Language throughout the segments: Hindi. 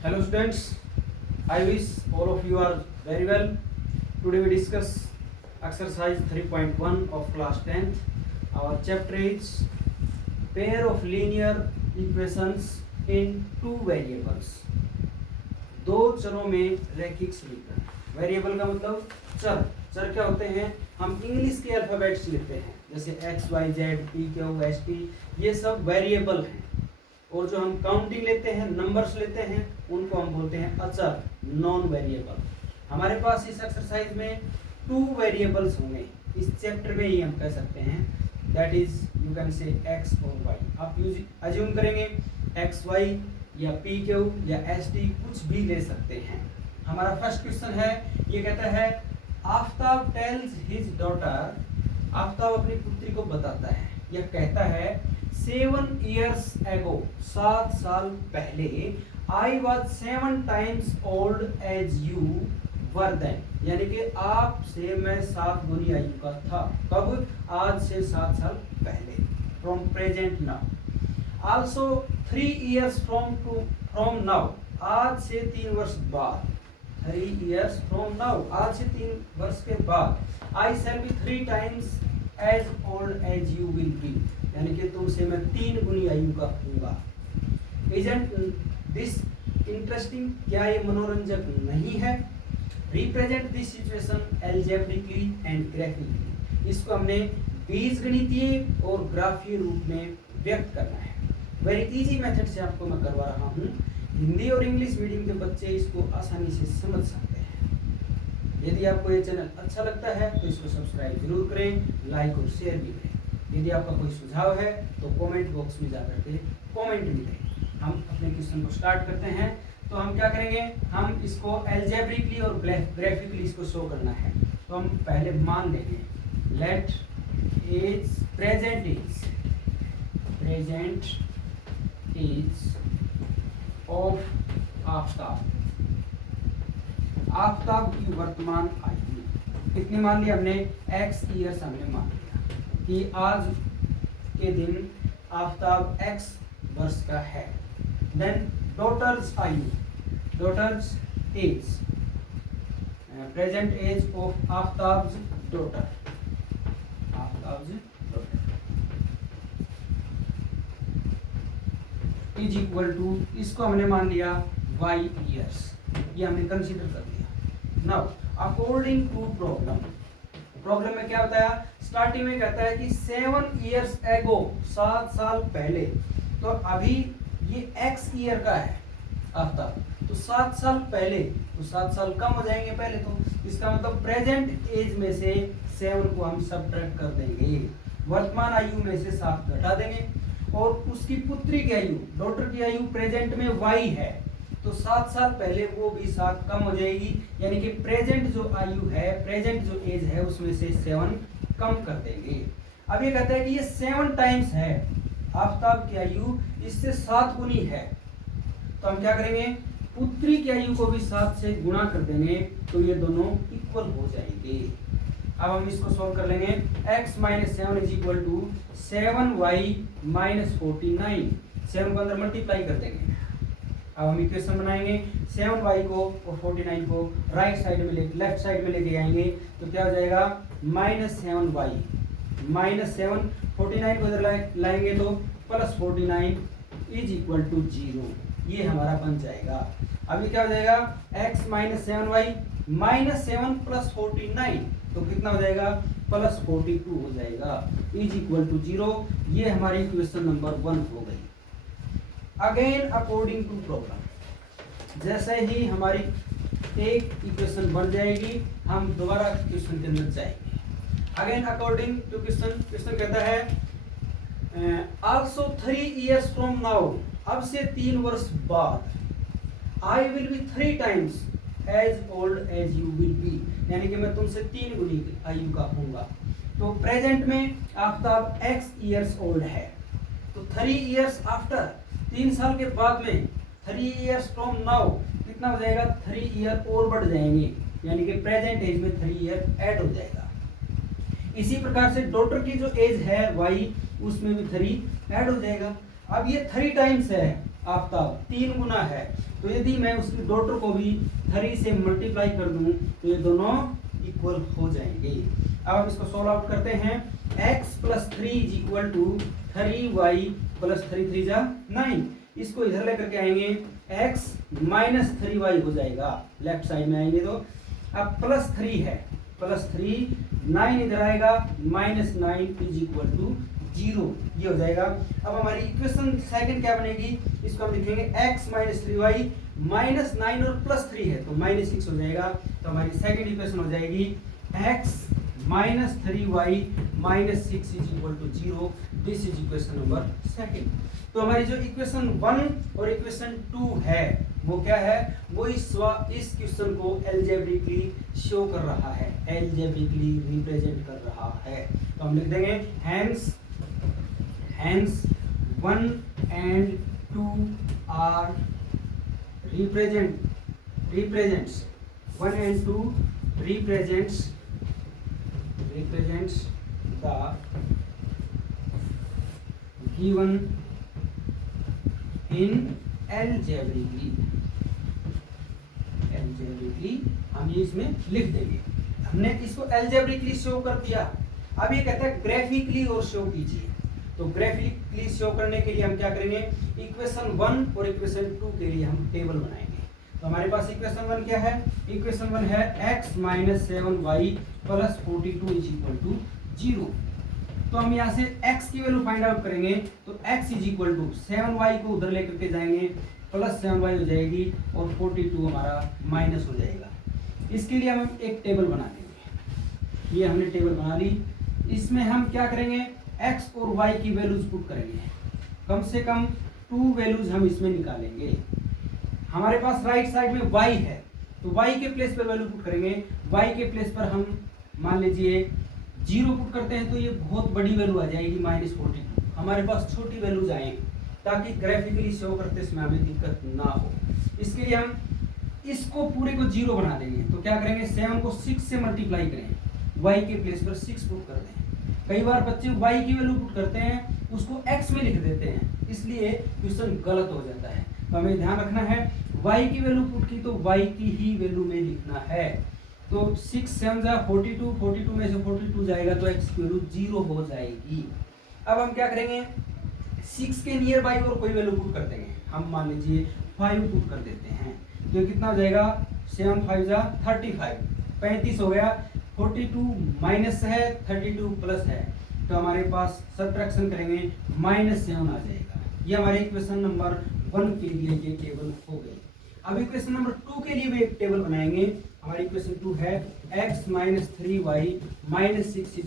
Hello students, I wish all of you are very well. Today we discuss exercise 3.1 of class 10th. Our chapter is pair of linear equations in two variables. दो चरों में रैखिक समीकरण। वेरिएबल का मतलब चर। चर क्या होते हैं? हम इंग्लिश के अल्फाबेट्स लेते हैं, जैसे X Y Z P Q S T, ये सब वेरिएबल हैं। और जो हम काउंटिंग लेते हैं, नंबर्स लेते हैं, उनको हम बोलते हैं अचर, नॉन वेरिएबल। हमारे पास इस एक्सरसाइज में टू वेरिएबल्स होंगे। इस चैप्टर में ही हम कह सकते हैं, that is you can say x और वाई। आप अज्यूम करेंगे एक्स वाई या पी क्यू या एस टी, कुछ भी ले सकते हैं। हमारा फर्स्ट क्वेश्चन है, ये कहता है Aftab tales his daughter, Aftab अपनी पुत्री को बताता है या कहता है 7 years ago, 7 साल पहले, I was 7 times old as you were then, यानी कि आपसे मैं 7 गुनी आयु का था। कब? आज से 7 साल पहले। From present now. Also 3 years from now, आज से 3 वर्ष बाद। 3 years from now, आज से 3 वर्ष के बाद। I shall be 3 times as old as you will be, यानी कि तुमसे मैं 3 गुनी आयु का होऊंगा। Isn't this interesting? क्या ये मनोरंजक नहीं है? Represent this situation algebraically and graphically. इसको हमने बीजगणितीय और ग्राफीय रूप में व्यक्त करना है। वेरी इजी मेथड से आपको मैं करवा रहा हूँ। हिंदी और इंग्लिश मीडियम के बच्चे इसको आसानी से समझ सकते हैं। यदि आपको ये चैनल अच्छा लगता है तो इसको सब्सक्राइब जरूर करें, लाइक और शेयर भी करें। यदि आपका कोई सुझाव है तो कमेंट बॉक्स में जाकर के कमेंट भी करें। हम अपने क्वेश्चन को स्टार्ट करते हैं। तो हम क्या करेंगे, हम इसको अलजेब्रिकली और ग्राफिकली इसको शो करना है। तो हम पहले मान लेंगे let age present age of Aftab, Aftab की वर्तमान आयु कितनी मान ली हमने? x ईयर्स हमने मान लिया कि आज के दिन आफ्ताब x वर्ष का है। देन डॉटर्स आयु, daughter's age, present age of Aftab's daughter, Aftab's daughter is equal to, इसको हमने मान लिया y ईयर्स, ये हमने कंसीडर कर लिया। नाउ अकॉर्डिंग टू प्रॉब्लम में क्या बताया? स्टार्टिंग में कहता है कि 7 years ago, 7 साल पहले। तो अभी ये x ईयर का है आफ्ताब, तो 7 साल पहले, तो 7 साल कम हो जाएंगे पहले। तो इसका मतलब प्रेजेंट एज में से 7 को हम सब्ट्रैक्ट कर देंगे, वर्तमान आयु में से 7 घटा देंगे। और उसकी पुत्री की आयु, डॉटर की आयु प्रेजेंट में y है, तो 7 साल पहले वो भी 7 कम हो जाएगी, यानी कि प्रेजेंट जो आयु है, प्रेजेंट जो एज है, उसमें से 7 कम कर देंगे। अब ये कहता है कि ये 7 टाइम्स है आफ्ताब की आयु, इससे 7 गुनी है। तो हम क्या करेंगे, पुत्री की आयु को भी 7 से गुणा कर देंगे, तो ये दोनों इक्वल हो जाएंगे। अब हम इसको सॉल्व कर लेंगे। x minus 7 is equal to 7y minus 49, 7 को अंदर मल्टीप्लाई कर देंगे। अब हम इक्वेशन बनाएंगे, 7y को और 49 को राइट साइड में लेफ्ट साइड में लेके आएंगे, तो क्या हो जाएगा माइनस 7y माइनस 7, 49 को इधर लाएंगे तो प्लस 49 इज इक्वल टू 0, ये हमारा बन जाएगा। अभी क्या हो जाएगा, x minus 7y minus 7 plus 49, तो कितना हो जाएगा प्लस 42 हो जाएगा, इज इक्वल टू 0। ये हमारी इक्वेशन नंबर 1 हो गई। अगेन अकॉर्डिंग टू प्रॉब्लम, जैसे ही हमारी एक इक्वेशन बन जाएगी, हम दोबारा क्वेश्चन के अंदर जाएंगे। Again according to question, question कहता है आल्सो 3 years from now, अब से 3 वर्ष बाद, I will be 3 times as old as you will be, यानी कि मैं तुमसे 3 गुनी आयु का होऊंगा। तो प्रेजेंट में आफ्ताब x years old है, तो 3 years after, 3 साल के बाद में 3 years from now कितना हो जाएगा, 3 ईयर और बढ़ जाएंगे, यानी कि प्रेजेंट एज में 3 ईयर ऐड हो जाएगा। इसी प्रकार से डॉटर की जो एज है y, उसमें भी 3 ऐड हो जाएगा। अब ये 3 टाइम्स है आफ्ताब 3 गुना है। तो यदि मैं उसकी डॉटर को भी 3 से मल्टीप्लाई कर दूं तो ये दोनों इक्वल हो जाएंगे। अब हम इसको सॉल्व आउट करते हैं। x + 3 इक्वल टू 3y + 3 3 जा 9। इसको इधर लेकर के आएंगे, x - 3y हो जाएगा, लेफ्ट साइड में आएंगे तो अब +3 है, +3 9 इधर आएगा, -9 = 0, ये हो जाएगा। अब हमारी इक्वेशन सेकंड क्या बनेगी, इसको हम लिखेंगे x - 3y -9 और +3 है तो -6 हो जाएगा। तो हमारी सेकंड इक्वेशन हो जाएगी x - 3y -6 = 0। This is equation number second. तो हमारी जो इक्वेशन 1 और इक्वेशन 2 है वो क्या है, वो इस क्वेश्चन को एल्जेब्रिकली शो कर रहा है, एल्जेब्रिकली रिप्रेजेंट कर रहा है। तो हम लिख देंगे hence 1 and 2 are represents 1 and 2 represents the given in algebraically हम ये इसमें लिख देंगे। हमने इसको एल्जेब्रिकली शो कर दिया। अब ये कहता है ग्राफिकली और शो कीजिए। तो ग्राफिकली शो करने के लिए हम क्या करेंगे, इक्वेशन 1 और इक्वेशन 2 के लिए हम टेबल बनाएंगे। तो हमारे पास इक्वेशन 1 क्या है, इक्वेशन 1 है x - 7y + 42 = 0। तो हम यहाँ से x की वैल्यू फाइंड आउट करेंगे। तो x = 7y को उधर लेकर के जाएंगे, +7y हो जाएगी और 42 हमारा माइनस हो जाएगा। इसके लिए हम एक टेबल बना देंगे। ये हमने टेबल बना ली। इसमें हम क्या करेंगे, x और y की वैल्यूज पुट करेंगे। कम से कम 2 वैल्यूज हम इसमें निकालेंगे। हमारे पास राइट साइड में y है तो y के प्लेस पर वैल्यू पुट करेंगे। y के प्लेस पर हम मान लीजिए 0 पुट करते हैं तो ये बहुत बड़ी वैल्यू आ जाएगी -42। हमारे पास छोटी वैल्यूज आए ताकि ग्राफिकली शो करते समय हमें दिक्कत ना हो। इसके लिए हम इसको पूरे को 0 बना देंगे। तो क्या करेंगे, 7 को 6 से मल्टीप्लाई करें, y के प्लेस पर 6 पुट कर दें। कई बार बच्चे y की वैल्यू पुट करते हैं उसको x में लिख देते हैं, इसलिए क्वेश्चन गलत हो जाता है। तो हमें ध्यान रखना है y की वैल्यू पुट की तो y की ही वैल्यू में लिखना है। तो 6 7 जा 42, 42 में से 42 जाएगा तो x की वैल्यू 0 हो जाएगी। अब हम क्या करेंगे, 6 के नियर बाई और कोई वैल्यू पुट कर देंगे। हम मान लीजिए 5 पुट कर देते हैं तो कितना हो जाएगा, 7 5 जा 35, 35 हो गया। 42 माइनस है, 32 प्लस है, तो हमारे पास सब्ट्रैक्शन करेंगे -7 आ जाएगा। ये हमारे इक्वेशन नंबर 1 के लिए ये टेबल हो गई। अब इक्वेशन नंबर 2 के लिए भी एक टेबल बनाएंगे। हमारी इक्वेशन 2 है x - 3y -6 =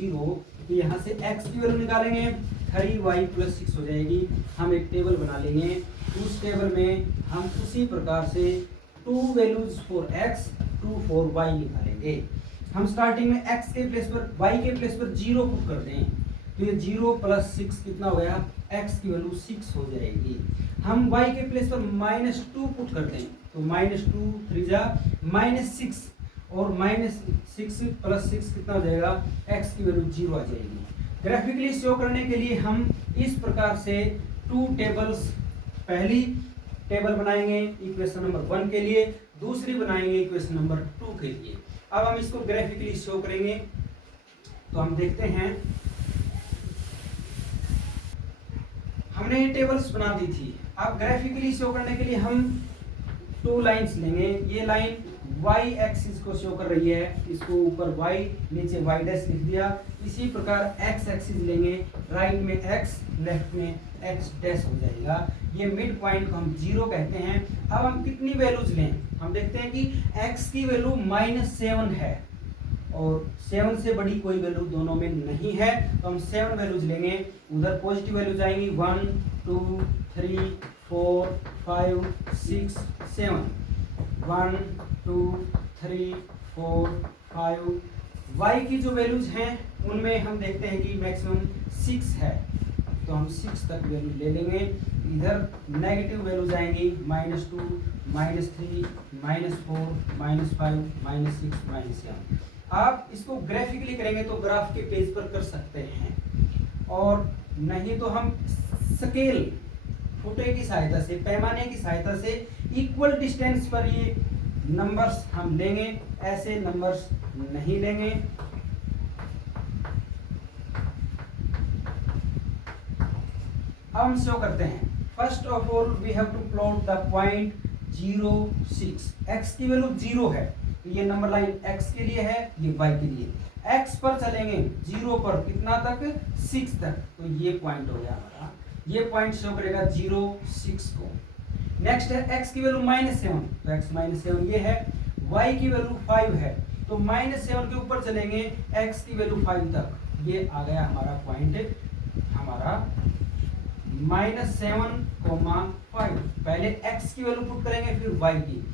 0। तो यहाँ से x की वैल्यू निकालेंगे, 3y + 6 हो जाएगी। हम एक टेबल बना लेंगे। उस टेबल में हम उसी प्रकार से 2 values for x 2 for y निकालेंगे। हम स्टार्टिंग में x के प्लेस पर y के प्लेस पर 0 पुट कर दें तो ये 0 + 6 कितना हो गया, x की वैल्यू 6 हो जाएगी। हम y के प्लेस पर -2 पुट कर दें तो -2 3 जा -6 और -6 + 6 कितना हो जाएगा, x की वैल्यू 0 आ जाएगी। ग्राफिकली शो करने के लिए हम इस प्रकार से 2 टेबल्स, पहली टेबल बनाएंगे इक्वेशन नंबर 1 के लिए, दूसरी बनाएंगे इक्वेशन नंबर 2 के लिए। अब हम इसको ग्राफिकली शो करेंगे। तो हम देखते हैं, हमने ये टेबल्स बना दी थी। अब ग्राफिकली शो करने के लिए हम 2 लाइंस लेंगे। ये लाइन y एक्सिस को शो कर रही है, इसको ऊपर y नीचे y डैश लिख दिया। इसी प्रकार x एक्सिस लेंगे, राइट में x लेफ्ट में x डैश हो जाएगा। ये मिड पॉइंट को हम 0 कहते हैं। अब हम कितनी वैल्यूज लें, हम देखते हैं कि x की वैल्यू -7 है और 7 से बड़ी कोई वैल्यू दोनों में नहीं है। तो हम 7 वैल्यूज लेंगे, उधर पॉजिटिव वैल्यूज आएंगी 1 2 3 4 5 6 7 1 2 3 4 5। y की जो वैल्यूज हैं उनमें हम देखते हैं कि मैक्सिमम 6 है तो हम 6 तक वैल्यू ले लेंगे। इधर नेगेटिव वैल्यूज आएंगी -2 -3 -4 -5 -6 -7। आप इसको ग्राफिकली करेंगे तो ग्राफ के पेज पर कर सकते हैं, और नहीं तो हम स्केल फुटे की सहायता से, पैमाने की सहायता से इक्वल डिस्टेंस पर ये नंबर्स हम लेंगे, ऐसे नंबर्स नहीं लेंगे। अब हम शो करते हैं। First of all we have to plot the point 0 6। x की वैल्यू 0 है, तो ये नंबर लाइन x के लिए है, ये y के लिए। x पर चलेंगे 0 पर कितना तक, 6 तक, तो ये पॉइंट हो गया हमारा, ये पॉइंट शो करेगा 0 6 को। नेक्स्ट है x की वैल्यू -7, तो x -7 ये है। y की वैल्यू 5 है, तो -7 के ऊपर चलेंगे x की वैल्यू 5 तक, ये आ गया हमारा पॉइंट हमारा -7,5। पहले x की वैल्यू पुट करेंगे फिर y की,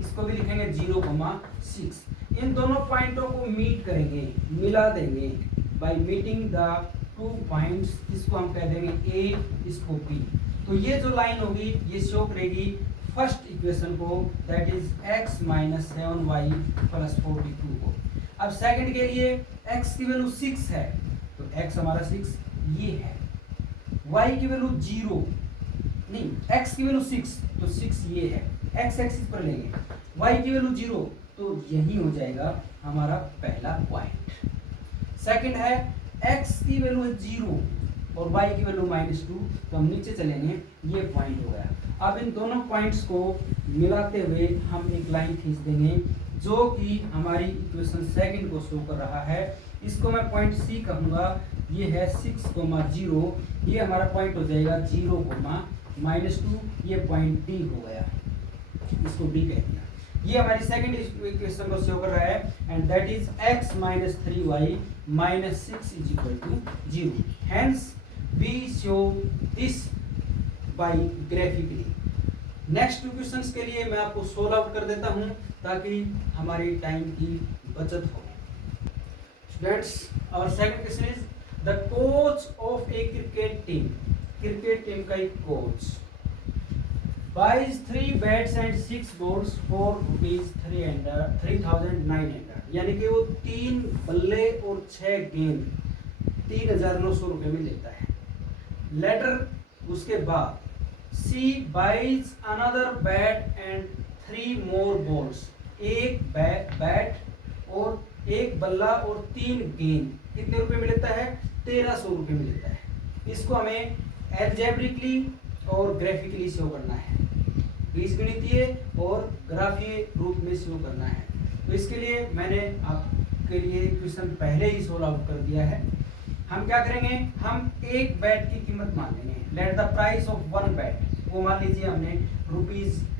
इसको भी लिखेंगे 0,6। इन दोनों पॉइंटों को मीट करेंगे, मिला देंगे by meeting the two points. इसको हम कह देंगे a, इसको b। तो ये जो लाइन होगी ये शो करेगी फर्स्ट इक्वेशन को, दैट इज x - 7y + 42 को। अब सेकंड के लिए x की वैल्यू 6 है, तो x हमारा 6 ये है। y की वैल्यू 0 नहीं, x की वैल्यू 6, तो 6 ये है, x एक्सिस पर लेंगे। y की वैल्यू 0, तो यही हो जाएगा हमारा पहला पॉइंट। सेकंड है x की वैल्यू है 0 और y की वैल्यू -2, तो हम नीचे चलेंगे, ये पॉइंट हो गया। अब इन दोनों पॉइंट्स को मिलाते हुए हम एक लाइन खींच देंगे जो कि हमारी इक्वेशन सेकंड को शो कर रहा है। इसको मैं पॉइंट सी कहूँगा, ये है 6,0, ये हमारा पॉइंट हो जाएगा 0,-2, ये पॉइंट डी हो गया, इसको डी कह दिया। ये हमारी सेकंड इक्वेशन को शो कर रहा है, and that is x - 3y - 6 = 0। Hence we show this by graphically. Next questions के लिए मैं आपको सोल्व आउट कर देता हूं ताकि हमारी टाइम की बचत हो। Students, our second question is the coach of a cricket team, cricket team का एक coach buys 3 bats and 6 balls for ₹3,900, यानी कि वो 3 बल्ले और 6 गेंद 3,900 रुपए में लेता है। लेटर उसके बाद सी buys another bat and 3 more balls, एक बैट और एक बल्ला और 3 गेंद कितने रुपए में लेता है, 1,300 रुपए में लेता है। इसको हमें एल्जेब्रिकली और ग्राफिकली शो करना है, बीजगणितीय और ग्राफीय रूप में शो करना है। तो इसके लिए मैंने आपके लिए क्वेश्चन पहले ही सोल्व आउट कर दिया है। हम क्या करेंगे, हम एक बैट की कीमत मान लेंगे, let the price of 1 bat, वो मान लीजिए हमने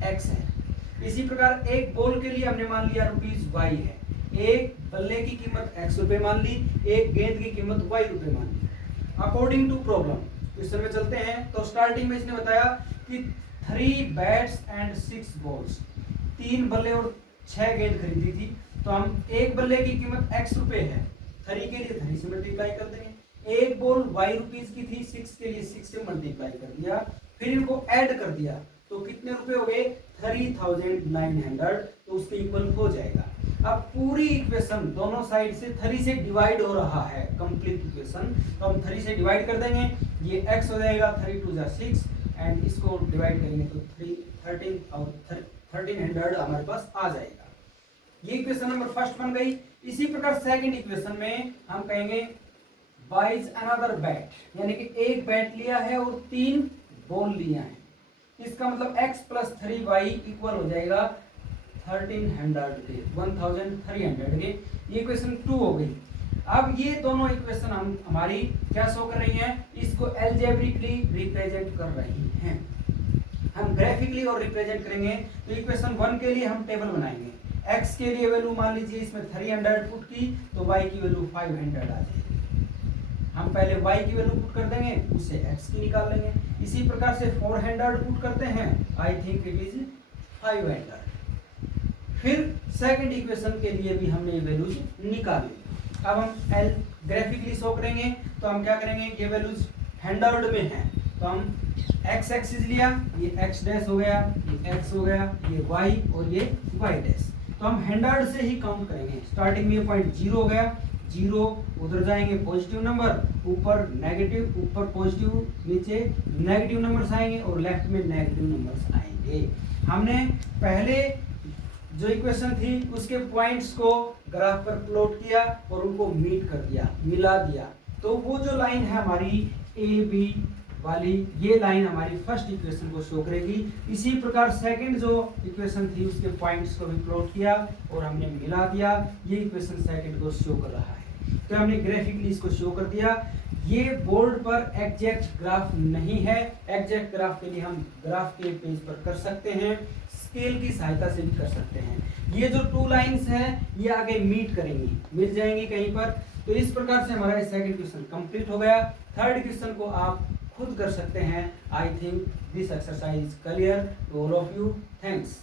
₹x है। इसी प्रकार एक बॉल के लिए हमने मान लिया ₹y है, एक बल्ले की कीमत x रुपए मान ली, एक गेंद की कीमत y रुपए मान ली। अकॉर्डिंग टू प्रॉब्लम क्वेश्चन में चलते हैं। तो स्टार्टिंग में इसने बताया कि 3 बैट्स एंड 6 बॉल्स, 3 बल्ले और 6 गेंद खरीदी थी। तो हम एक बल्ले की कीमत x रुपए है, 3 के लिए 3 से मल्टीप्लाई कर देंगे। एक बॉल y रुपीस की थी, 6 के लिए 6 से मल्टीप्लाई कर दिया, फिर इनको ऐड कर दिया, तो कितने रुपए हो गए, 3,900, तो उसके इक्वल हो जाएगा। अब पूरी इक्वेशन दोनों साइड से 3 से डिवाइड हो रहा है, कंप्लीट इक्वेशन, तो हम 3 से डिवाइड कर देंगे, ये x हो जाएगा 3 × 2 = 6, एंड इसको डिवाइड करेंगे तो 13 और 1300 हमारे पास आ जाएगा। ये इक्वेशन नंबर फर्स्ट बन गई। इसी प्रकार सेकंड इक्वेशन में हम कहेंगे बाइज अनदर बैट, यानी कि एक बैट लिया है और 3 बॉल लिया है, इसका मतलब x + 3y इक्वल हो जाएगा 1300 के, 1300 के। ये इक्वेशन 2 हो गई। अब ये दोनों इक्वेशन हम हमारी क्या शो कर रही हैं, इसको एल्जेब्रिकली रिप्रेजेंट कर रही हैं। हम ग्राफिकली और रिप्रेजेंट करेंगे। तो इक्वेशन 1 के लिए हम टेबल बनाएंगे, x के लिए वैल्यू मान लीजिए इसमें 300 पुट की, तो y की वैल्यू 500 आ जाएगी। हम पहले y की वैल्यू पुट कर देंगे, उससे x की निकाल लेंगे। इसी प्रकार से 400 पुट करते हैं, आई थिंक इट इज 500। फिर सेकंड इक्वेशन के लिए भी हमने ये वैल्यूज निकाल ली। अब हम ग्राफिकली शो करेंगे, तो हम क्या करेंगे, ये वैल्यूज हैंडआउट में है, तो हम x एक्सिस लिया, ये x डैश हो गया, ये x हो गया, ये y और ये y डैश। तो हम हैंडआउट से ही काउंट करेंगे। स्टार्टिंग में ये पॉइंट 0 हो गया, जीरो, उधर जाएंगे पॉजिटिव नंबर, ऊपर नेगेटिव, ऊपर पॉजिटिव, नीचे नेगेटिव नंबर्स आएंगे और लेफ्ट में नेगेटिव नंबर्स आएंगे। हमने पहले जो इक्वेशन थी उसके पॉइंट्स को ग्राफ पर प्लॉट किया और उनको मीट कर दिया, मिला दिया। तो वो जो लाइन है हमारी ए बी वाली, ये लाइन हमारी फर्स्ट इक्वेशन को शो करेगी। इसी प्रकार सेकंड जो इक्वेशन थी उसके पॉइंट्स को भी प्लॉट किया और हमने मिला दिया, ये इक्वेशन सेकंड को शो कर रहा है। तो हमने ग्राफिकली इसको शो कर दिया। ये बोर्ड पर एग्जैक्ट ग्राफ नहीं है, एग्जैक्ट ग्राफ के लिए हम ग्राफ के पेज पर कर सकते हैं, स्केल की सहायता से भी कर सकते हैं। ये जो टू लाइंस हैं ये आगे मीट करेंगी, मिल जाएंगी कहीं पर। तो इस प्रकार से हमारा सेकंड क्वेश्चन कंप्लीट हो गया। थर्ड क्वेश्चन को आप खुद कर सकते हैं। I think this exercise clear to all of you. Thanks.